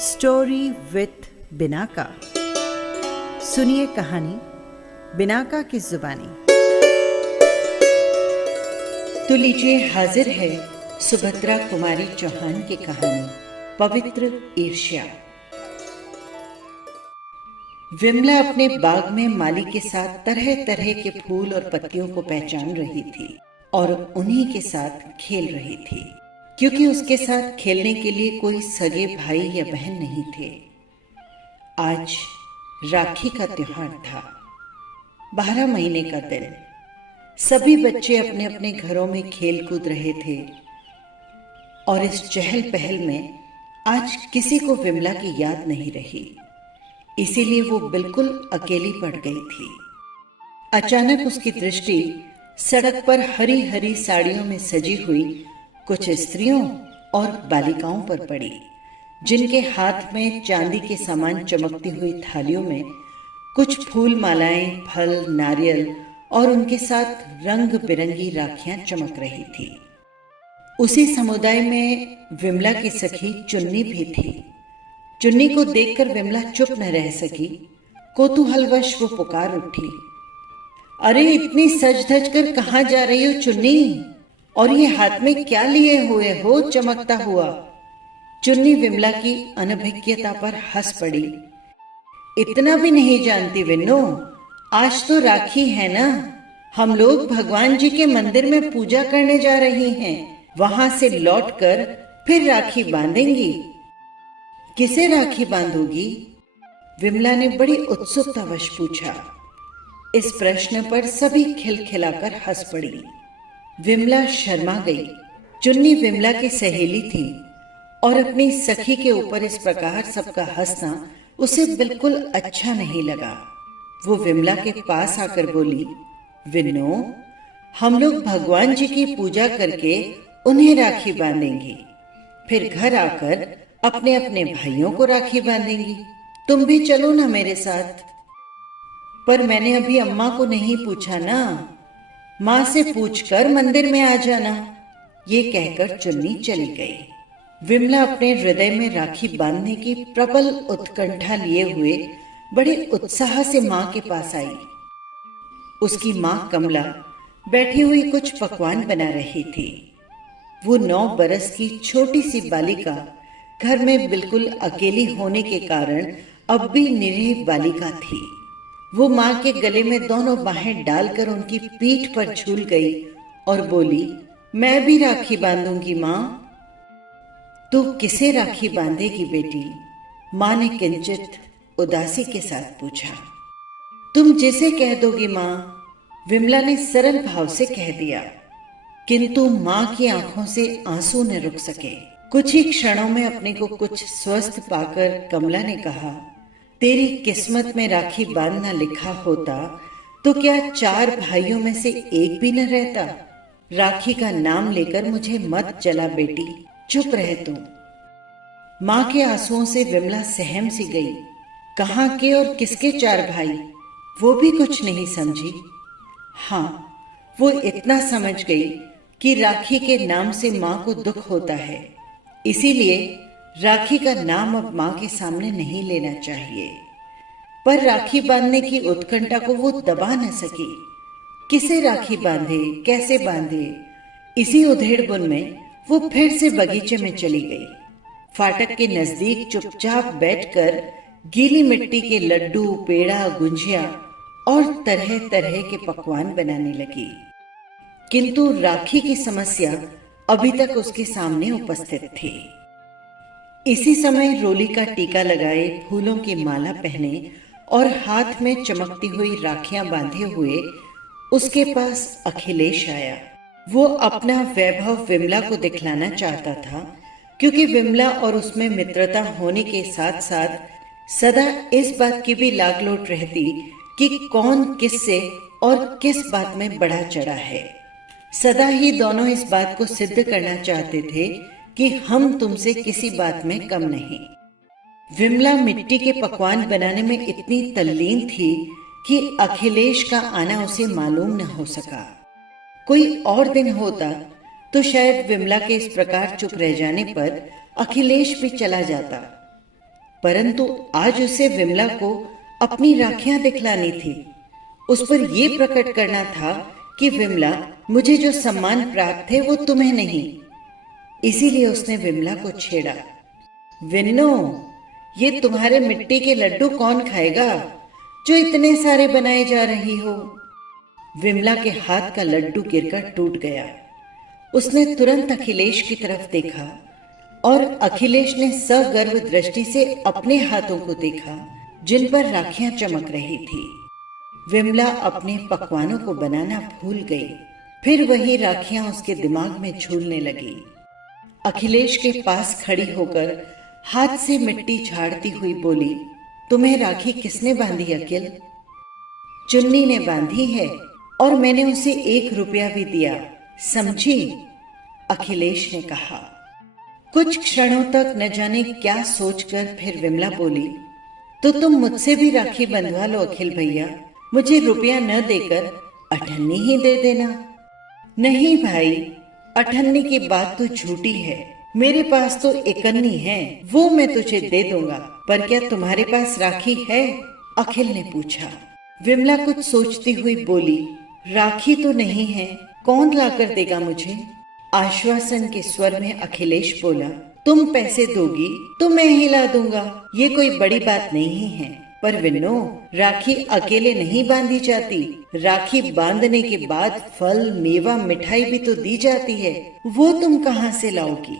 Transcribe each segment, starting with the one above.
Story with Binaca. सुनिए कहानी Binaca की जुबानी। तो लीजिए, हाजिर है सुभद्रा कुमारी चौहान की कहानी पवित्र ईर्ष्या। विमला अपने बाग में माली के साथ तरह तरह के फूल और पत्तियों को पहचान रही थी और उन्हीं के साथ खेल रही थी, क्योंकि उसके साथ खेलने के लिए कोई सगे भाई या बहन नहीं थे। आज राखी का त्योहार था, 12 महीने का दिन। सभी बच्चे अपने अपने घरों में खेल कूद रहे थे और इस चहल पहल में आज किसी को विमला की याद नहीं रही, इसीलिए वो बिल्कुल अकेली पड़ गई थी। अचानक उसकी दृष्टि सड़क पर हरी हरी साड़ियों में सजी हुई कुछ स्त्रियों और बालिकाओं पर पड़ी, जिनके हाथ में चांदी के समान चमकती हुई थालियों में कुछ फूल मालाएं, फल, नारियल और उनके साथ रंग बिरंगी राखियां चमक रही थी। उसी समुदाय में विमला की सखी चुन्नी भी थी। चुन्नी को देखकर विमला चुप न रह सकी। कौतूहलवश वो पुकार उठी, अरे इतनी सज धज कर कहाँ जा रही हो चुन्नी, और ये हाथ में क्या लिए हुए हो चमकता हुआ? चुन्नी विमला की अनभिज्ञता पर हंस पड़ी। इतना भी नहीं जानती विन्नो, आज तो राखी है ना। हम लोग भगवान जी के मंदिर में पूजा करने जा रही हैं, वहां से लौटकर फिर राखी बांधेंगी। किसे राखी बांधोगी? विमला ने बड़ी उत्सुकतावश पूछा। इस प्रश्न पर सभी खिलखिलाकर हंस पड़ी। विमला शर्मा गई। चुन्नी विमला की सहेली थी और अपनी सखी के ऊपर इस प्रकार सबका हंसना उसे बिल्कुल अच्छा नहीं लगा। वो विमला के पास आकर बोली, विन्नो, हम लोग भगवान जी की पूजा करके उन्हें राखी बांधेंगे, फिर घर आकर अपने अपने भाइयों को राखी बांधेंगी। तुम भी चलो ना मेरे साथ। पर मैंने अभी अम्मा को नहीं पूछा ना, माँ से पूछकर मंदिर में आ जाना। ये कहकर चुन्नी चली गई। विमला अपने हृदय में राखी बांधने की प्रबल उत्कंठा लिए हुए बड़े उत्साह से माँ के पास आई। उसकी माँ कमला बैठी हुई कुछ पकवान बना रही थी। वो 9 बरस की छोटी सी बालिका घर में बिल्कुल अकेली होने के कारण अब भी निरीह बालिका थी। वो माँ के गले में दोनों बाहें डालकर उनकी पीठ पर झूल गई और बोली, मैं भी राखी बांधूंगी माँ। तू किसे राखी बांधेगी बेटी? माँ ने किंचित उदासी के साथ पूछा। तुम जिसे कह दोगी माँ, विमला ने सरल भाव से कह दिया। किंतु माँ की आंखों से आंसू न रुक सके। कुछ ही क्षणों में अपने को कुछ स्वस्थ पाकर कमला ने कहा, तेरी किस्मत में राखी बांधना लिखा होता तो क्या 4 भाइयों में से एक भी न रहता? राखी का नाम लेकर मुझे मत जला बेटी, चुप रह तू। माँ के आंसुओं से विमला सहम सी गई। कहाँ के और किसके 4 भाई, वो भी कुछ नहीं समझी। हाँ, वो इतना समझ गई कि राखी के नाम से माँ को दुख होता है, इसीलिए राखी का नाम अब माँ के सामने नहीं लेना चाहिए। पर राखी बांधने की उत्कंठा को वो दबा न सकी। किसे राखी बांधे, कैसे बांधे, इसी उधेड़बुन में वो फिर से बगीचे में चली गई। फाटक के नजदीक चुपचाप बैठकर गीली मिट्टी के लड्डू, पेड़ा, गुंजिया और तरह तरह के पकवान बनाने लगी। किंतु राखी की समस्या अभी तक उसके सामने उपस्थित थी। इसी समय रोली का टीका लगाए, फूलों की माला पहने और हाथ में चमकती हुई राखियां बांधे हुए उसके पास अखिलेश आया। वो अपना वैभव विमला को दिखलाना चाहता था, क्योंकि विमला और उसमें मित्रता होने के साथ साथ सदा इस बात की भी लाग लोट रहती कि कौन किससे और किस बात में बढ़ा चढ़ा है। सदा ही दोनों इस बात को सिद्ध करना चाहते थे कि हम तुमसे किसी बात में कम नहीं। विमला मिट्टी के पकवान बनाने में इतनी तल्लीन थी कि अखिलेश का आना उसे मालूम न हो सका। कोई और दिन होता तो शायद विमला के इस प्रकार चुप रह जाने पर अखिलेश भी चला जाता, परंतु आज उसे विमला को अपनी राखियां दिखलानी थी। उस पर यह प्रकट करना था कि विमला, मुझे जो सम्मान प्राप्त है वो तुम्हें नहीं। इसीलिए उसने विमला को छेड़ा। विन्नो, ये तुम्हारे मिट्टी के लड्डू कौन खाएगा जो इतने सारे बनाए जा रही हो? विमला के हाथ का लड्डू गिरकर टूट गया। उसने तुरंत अखिलेश की तरफ देखा और अखिलेश ने सगर्व दृष्टि से अपने हाथों को देखा जिन पर राखियां चमक रही थी। विमला अपने पकवानों को बनाना भूल गई। फिर वही राखियां उसके दिमाग में झूलने लगी। अखिलेश के पास खड़ी होकर हाथ से मिट्टी झाड़ती हुई बोली, तुम्हें राखी किसने बांधी अखिल? चुन्नी ने बांधी है और मैंने उसे 1 रुपया भी दिया, समझी? अखिलेश ने कहा। कुछ क्षणों तक न जाने क्या सोचकर फिर विमला बोली, तो तुम मुझसे भी राखी बंधवा लो अखिल भैया, मुझे रुपया न देकर अठन्नी ही दे देना। नहीं भाई, अठन्नी की बात तो झूठी है। मेरे पास तो 51 है, वो मैं तुझे दे दूंगा। पर क्या तुम्हारे पास राखी है? अखिल ने पूछा। विमला कुछ सोचती हुई बोली, राखी तो नहीं है, कौन लाकर देगा मुझे? आश्वासन के स्वर में अखिलेश बोला, तुम पैसे दोगी तो मैं ही ला दूंगा, ये कोई बड़ी बात नहीं है। पर विन्नो, राखी अकेले नहीं बांधी जाती। राखी बांधने के बाद फल, मेवा, मिठाई भी तो दी जाती है। वो तुम कहाँ से लाओगी?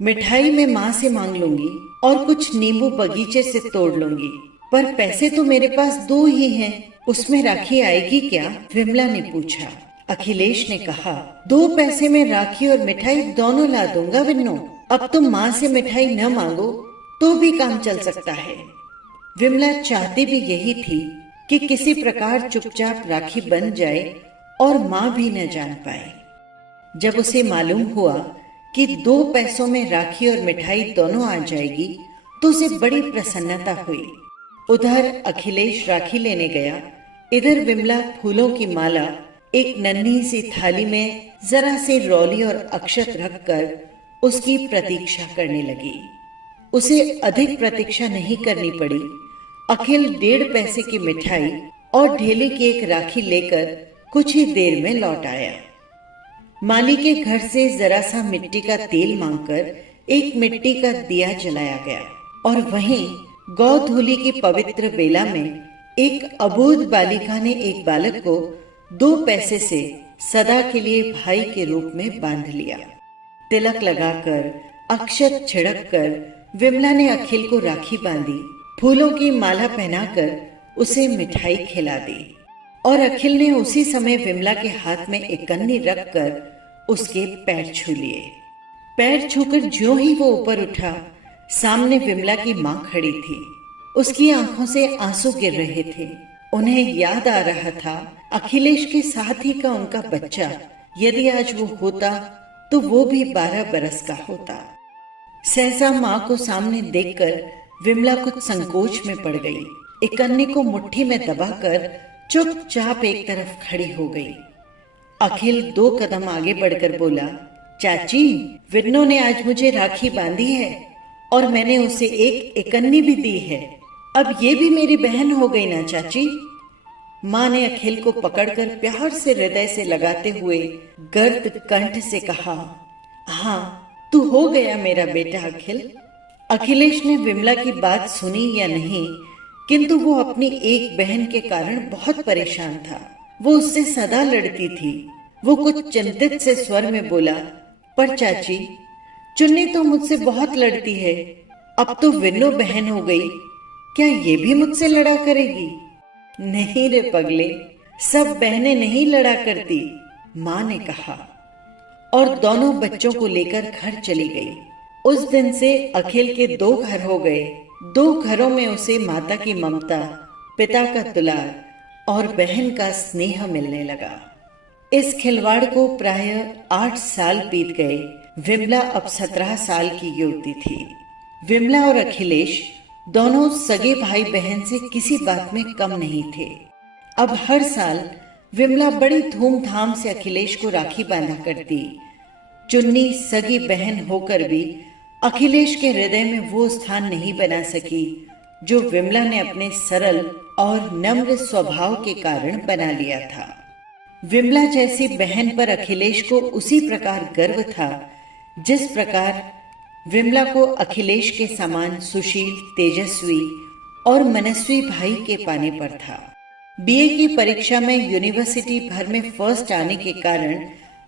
मिठाई मैं माँ से मांग लूंगी और कुछ नींबू बगीचे से तोड़ लूंगी। पर पैसे तो मेरे पास 2 ही हैं, उसमें राखी आएगी क्या? विमला ने पूछा। अखिलेश ने कहा, 2 पैसे में राखी और मिठाई दोनों ला दूंगा विन्नो। अब तुम माँ से मिठाई न मांगो तो भी काम चल सकता है। विमला चाहती भी यही थी कि किसी प्रकार चुपचाप राखी बन जाए और माँ भी न जान पाए। जब उसे मालूम हुआ कि 2 पैसों में राखी और मिठाई दोनों आ जाएगी तो उसे बड़ी प्रसन्नता हुई। उधर अखिलेश राखी लेने गया, इधर विमला फूलों की माला एक नन्ही सी थाली में जरा सी रौली और अक्षत रखकर उसकी प्रतीक्षा करने लगी। उसे अधिक प्रतीक्षा नहीं करनी पड़ी। अखिल 1.5 पैसे की मिठाई और ढेले की एक राखी लेकर कुछ ही देर में लौट आया। माली के घर से जरा सा मिट्टी का तेल मांगकर एक मिट्टी का दिया जलाया गया और वहीं गौधूली की पवित्र बेला में एक अबोध बालिका ने एक बालक को 2 पैसे से सदा के लिए भाई के रूप में बांध लिया। तिलक लगाकर, अक्षत छिड़ककर विमला ने अखिल को राखी बांधी, फूलों की माला पहनाकर उसे मिठाई खिला दी और अखिल ने उसी समय विमला के हाथ में 51 रखकर उसके पैर छू लिए। पैर छूकर ज्यों ही वो ऊपर उठा, सामने विमला की माँ खड़ी थी। उसकी आंखों से आंसू गिर रहे थे। उन्हें याद आ रहा था अखिलेश के साथ ही का उनका बच्चा, यदि आज वो होता तो वो भी 12 बरस का होता। सहसा माँ को सामने देखकर विमला कुछ संकोच में पड़ गई। 51 को मुट्ठी में दबाकर चुपचाप एक तरफ खड़ी हो गई। अखिल 2 कदम आगे बढ़कर बोला, चाची, विन्नो ने आज मुझे राखी बांधी है और मैंने उसे एक 51 भी दी है। अब ये भी मेरी बहन हो गई ना चाची? माँ ने अखिल को पकड़कर प्यार से हृदय से लगाते हुए गर्द कंठ से कहा, हाँ, तू हो गया मेरा बेटा अखिल। अखिलेश ने विमला की बात सुनी या नहीं, किंतु वो अपनी एक बहन के कारण बहुत परेशान था। वो उससे सदा लड़ती थी। वो कुछ चिंतित से स्वर में बोला, पर चाची, चुन्नी तो मुझसे बहुत लड़ती है। अब तो विन्नो बहन हो गई, क्या ये भी मुझसे लड़ा करेगी? नहीं रे पगले, सब बहनें नहीं लड़ा करती, माँ ने कहा और दोनों बच्चों को लेकर घर चली गई। उस दिन से अखिल के 2 घर हो गए। 2 घरों में उसे माता की ममता, पिता का दुलार और बहन का स्नेह मिलने लगा। इस खिलवाड़ को प्रायः 8 साल बीत गए। विमला अब 17 साल की युवती थी। विमला और अखिलेश दोनों सगे भाई बहन से किसी बात में कम नहीं थे। अब हर साल विमला बड़ी धूमधाम से अखिलेश को राखी बांधा करती। चुन्नी सगी बहन होकर भी अखिलेश के हृदय में वो स्थान नहीं बना सकी जो विमला ने अपने सरल और नम्र स्वभाव के कारण बना लिया था। विमला जैसी बहन पर अखिलेश को उसी प्रकार गर्व था जिस प्रकार विमला को अखिलेश के समान सुशील, तेजस्वी और मनस्वी भाई के पाने पर था। बीए की परीक्षा में यूनिवर्सिटी भर में फर्स्ट आने के कारण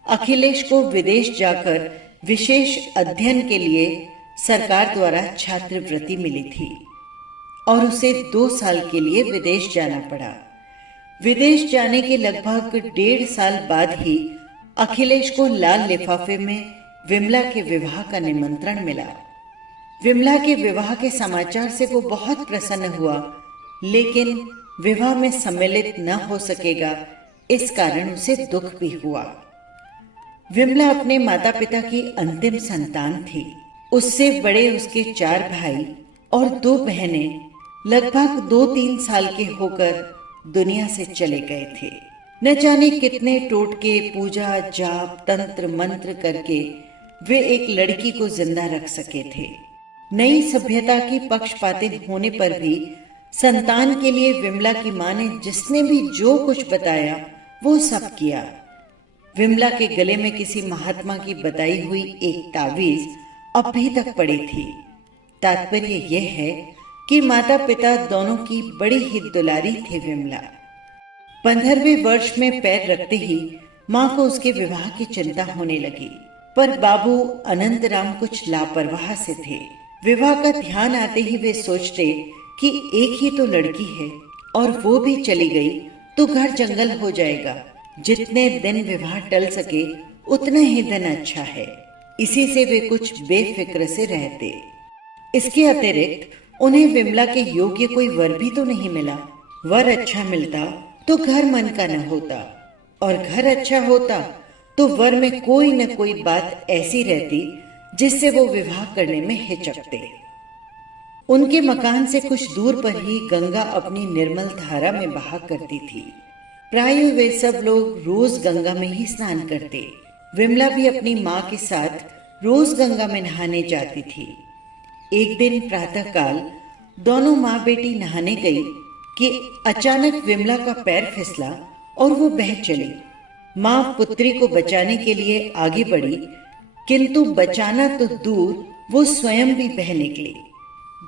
अखिलेश को विदेश जाकर विशेष अध्ययन के लिए सरकार द्वारा छात्रवृत्ति मिली थी और उसे 2 साल के लिए विदेश जाना पड़ा। विदेश जाने के लगभग 1.5 साल बाद ही अखिलेश को लाल लिफाफे में विमला के विवाह का निमंत्रण मिला। विमला के विवाह के समाचार से वो बहुत प्रसन्न हुआ, लेकिन विवाह में सम्मिलित न हो सकेगा इस कारण उसे दुख भी हुआ। विमला अपने माता पिता की अंतिम संतान थी। उससे बड़े उसके 4 भाई और 2 बहनें लगभग 2-3 साल के होकर दुनिया से चले गए थे। न जाने कितने टोटके, पूजा, जाप, तंत्र मंत्र करके वे एक लड़की को जिंदा रख सके थे। नई सभ्यता की पक्षपाती होने पर भी संतान के लिए विमला की मां ने जिसने भी जो कुछ बताया वो सब किया। विमला के गले में किसी महात्मा की बताई हुई एक तावीज अभी तक पड़ी थी। तात्पर्य यह है कि माता पिता दोनों की बड़ी ही दुलारी थे विमला। 15वें वर्ष में पैर रखते ही मां को उसके विवाह की चिंता होने लगी, पर बाबू अनंतराम कुछ लापरवाह से थे। विवाह का ध्यान आते ही वे सोचते कि एक ही तो लड़की है और वो भी चली गई तो घर जंगल हो जाएगा। जितने दिन विवाह टल सके उतना ही दिन अच्छा है। इसी से वे कुछ बेफिक्र से रहते। इसके अतिरिक्त उन्हें विमला के योग्य कोई वर भी तो नहीं मिला। वर अच्छा मिलता तो घर मन का न होता, और घर अच्छा होता तो वर में कोई न कोई बात ऐसी रहती जिससे वो विवाह करने में हिचकते। उनके मकान से कुछ दूर पर ही गंगा अपनी निर्मल धारा में बहा करती थी। प्राय वे सब लोग रोज गंगा में ही स्नान करते। विमला भी अपनी माँ के साथ रोज गंगा में नहाने जाती थी। एक दिन प्रातःकाल दोनों माँ बेटी नहाने गई कि अचानक विमला का पैर फिसला और वो बह चली। माँ पुत्री को बचाने के लिए आगे बढ़ी, किंतु बचाना तो दूर वो स्वयं भी बह निकली।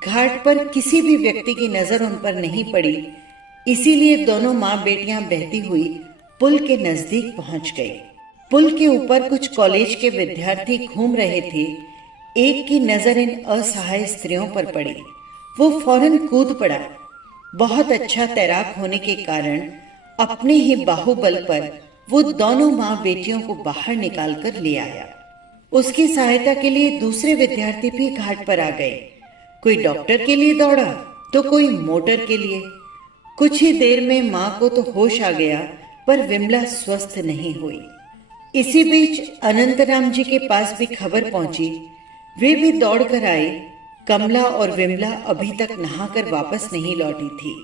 घाट पर किसी भी व्यक्ति की नजर उन पर नहीं पड़ी, इसीलिए दोनों माँ बेटियां बहती हुई पुल के नजदीक पहुंच गई। पुल के ऊपर कुछ कॉलेज के विद्यार्थी घूम रहे थे। एक की नजर इन असहाय स्त्रियों पर पड़ी। वो फौरन कूद पड़ा। बहुत अच्छा तैराक होने के कारण अपने ही बाहुबल पर वो दोनों माँ बेटियों को बाहर निकाल कर ले आया। उसकी सहायता के लिए दूसरे विद्यार्थी भी घाट पर आ गए। कोई डॉक्टर के लिए दौड़ा तो कोई मोटर के लिए। कुछ ही देर में माँ को तो होश आ गया, पर विमला स्वस्थ नहीं हुई। इसी बीच अनंतराम जी के पास भी खबर पहुंची। वे भी दौड़ कर आए। कमला और विमला अभी तक नहाकर वापस नहीं लौटी थी।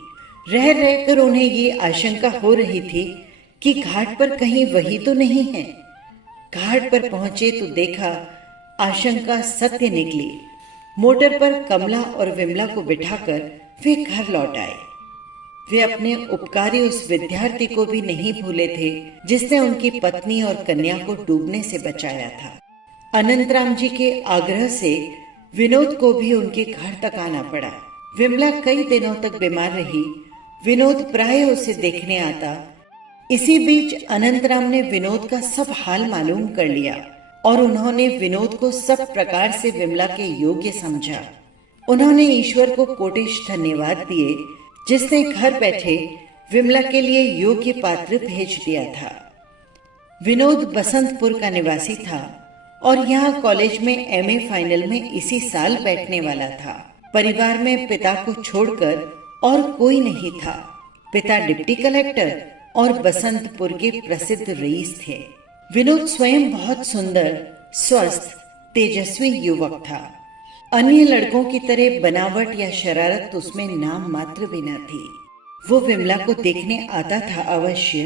रह रहकर उन्हें ये आशंका हो रही थी कि घाट पर कहीं वही तो नहीं है। घाट पर पहुंचे तो देखा आशंका सत्य निकली। मोटर पर कमला और विमला को बिठाकर वे घर लौट आए। वे अपने उपकारी उस विद्यार्थी को भी नहीं भूले थे जिसने उनकी पत्नी और कन्या को डूबने से बचाया था। अनंतराम जी के आग्रह से विनोद को भी उनके घर तक आना पड़ा। विमला कई दिनों तक बीमार रही। विनोद प्राय उसे देखने आता। इसी बीच अनंतराम ने विनोद का सब हाल मालूम कर लिया और उन्होंने विनोद को सब प्रकार से विमला के योग्य समझा। उन्होंने ईश्वर को कोटिश धन्यवाद दिए जिसने घर बैठे विमला के लिए योग्य पात्र भेज दिया था। विनोद बसंतपुर का निवासी था और यहाँ कॉलेज में एमए फाइनल में इसी साल बैठने वाला था। परिवार में पिता को छोड़कर और कोई नहीं था। पिता डिप्टी कलेक्टर और बसंतपुर के प्रसिद्ध रईस थे। विनोद स्वयं बहुत सुंदर, स्वस्थ, तेजस्वी युवक था। अन्य लड़कों की तरह बनावट या शरारत उसमें नाम मात्र भी न थी। वो विमला को देखने आता था अवश्य,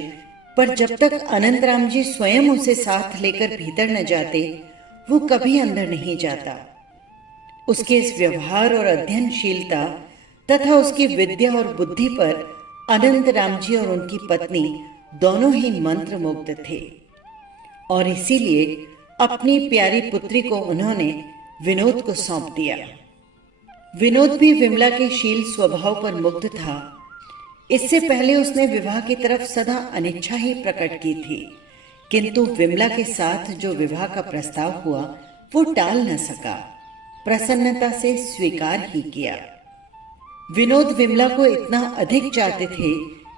पर जब तक अनंतराम जी स्वयं उसे साथ लेकर भीतर न जाते वो कभी अंदर नहीं जाता। उसके इस व्यवहार और अध्ययनशीलता तथा उसकी विद्या और बुद्धि पर अनंत राम जी और उनकी पत्नी दोनों ही मंत्र मुग्ध थे और इसीलिए अपनी प्यारी पुत्री को उन्होंने विनोद को सौंप दिया। विनोद भी विमला के शील स्वभाव पर मुग्ध था। इससे पहले उसने विवाह की तरफ सदा अनिच्छा ही प्रकट की थी, किंतु विमला के साथ जो विवाह का प्रस्ताव हुआ वो टाल न सका, प्रसन्नता से स्वीकार ही किया। विनोद विमला को इतना अधिक चाहते थे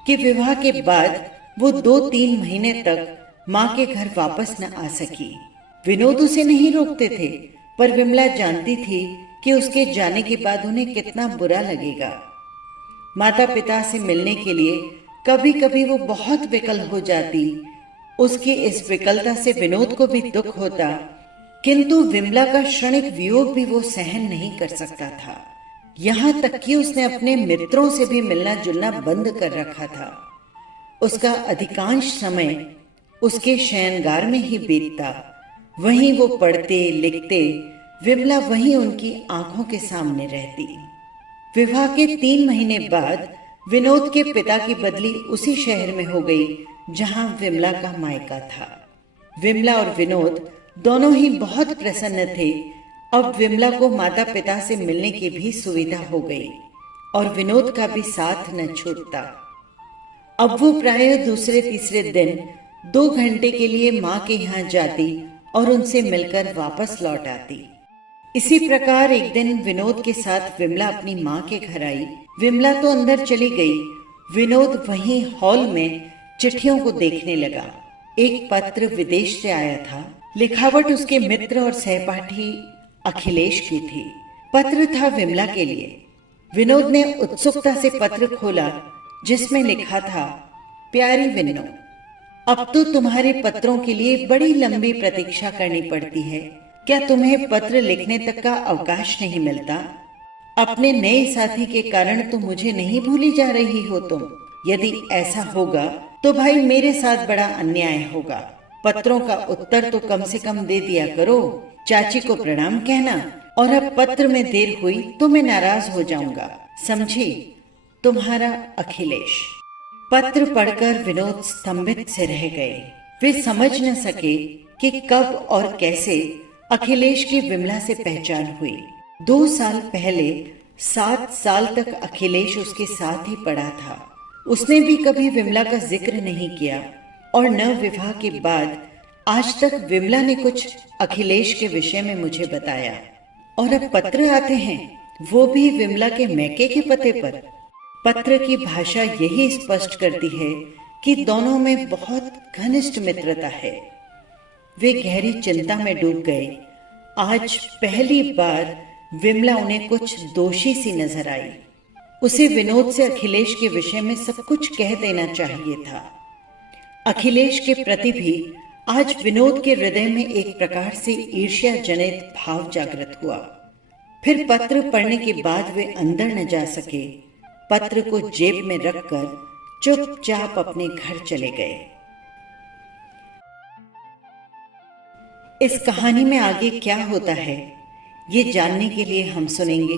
कि विवाह के बाद वो 2-3 महीने तक माँ के घर वापस न आ सकी। विनोद उसे नहीं रोकते थे, पर विमला जानती थी कि उसके जाने के बाद उन्हें कितना बुरा लगेगा। माता पिता से मिलने के लिए कभी कभी वो बहुत विकल हो जाती। उसकी इस विकलता से विनोद को भी दुख होता, किंतु विमला का क्षणिक वियोग भी वो सहन नहीं कर सकता था। यहाँ तक कि उसने अपने मित्रों से भी मिलना जुलना बंद कर रखा था। उसका अधिकांश समय उसके शयनगार में ही बीतता। वहीं वो पढ़ते लिखते, विमला वहीं उनकी आंखों के सामने रहती। विवाह के 3 महीने बाद विनोद के पिता की बदली उसी शहर में हो गई जहां विमला का मायका था। विमला और विनोद दोनों ही बहुत प्रसन्न थे। अब विमला को माता पिता से मिलने की भी सुविधा हो गई और विनोद का भी साथ न छूटता। अब वो प्रायः दूसरे तीसरे दिन 2 घंटे के लिए माँ के यहाँ जाती और उनसे मिलकर वापस लौट आती। इसी प्रकार एक दिन विनोद के साथ विमला अपनी माँ के घर आई। विमला तो अंदर चली गई, विनोद वहीं हॉल में चिट्ठियों को देखने लगा। एक पत्र विदेश से आया था। लिखावट उसके मित्र और सहपाठी अखिलेश की थी। पत्र था विमला के लिए। विनोद ने उत्सुकता से पत्र खोला, जिसमें लिखा था, प्यारी विन्नो, अब तो तुम्हारे पत्रों के लिए बड़ी लंबी प्रतीक्षा करनी पड़ती है। क्या तुम्हें पत्र लिखने तक का अवकाश नहीं मिलता? अपने नए साथी के कारण तो मुझे नहीं भूली जा रही हो तुम। यदि ऐसा होगा तो भाई मेरे साथ बड़ा अन्याय होगा। पत्रों का उत्तर तो कम से कम दे दिया करो। चाची को प्रणाम कहना, और अब पत्र में देर हुई तो मैं नाराज हो जाऊंगा। समझी? तुम्हारा अखिलेश। पत्र पढ़कर विनोद स्तंभित से रह गए। वे समझ न सके कि कब और कैसे अखिलेश की विमला से पहचान हुई। 2 साल पहले 7 साल तक अखिलेश उसके साथ ही पड़ा था। उसने भी कभी विमला का जिक्र नहीं किया और न विवाह के बाद आज तक विमला ने कुछ अखिलेश के विषय में मुझे बताया। और अब पत्र आते हैं, वो भी विमला के मैके के पते पर। पत्र की भाषा यही स्पष्ट करती है कि दोनों में बहुत घनिष्ठ मित्रता है। वे गहरी चिंता में डूब गए। आज पहली बार विमला उन्हें कुछ दोषी सी नजर आई। उसे विनोद से अखिलेश के विषय में सब कुछ कह देना चाहिए था। अखिलेश के प्रति भी आज विनोद के हृदय में एक प्रकार से ईर्ष्या जनित भाव जागृत हुआ। फिर पत्र पढ़ने के बाद वे अंदर न जा सके। पत्र को जेब में रखकर चुपचाप अपने घर चले गए। इस कहानी में आगे क्या होता है, ये जानने के लिए हम सुनेंगे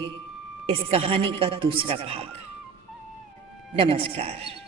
इस कहानी का दूसरा भाग। नमस्कार।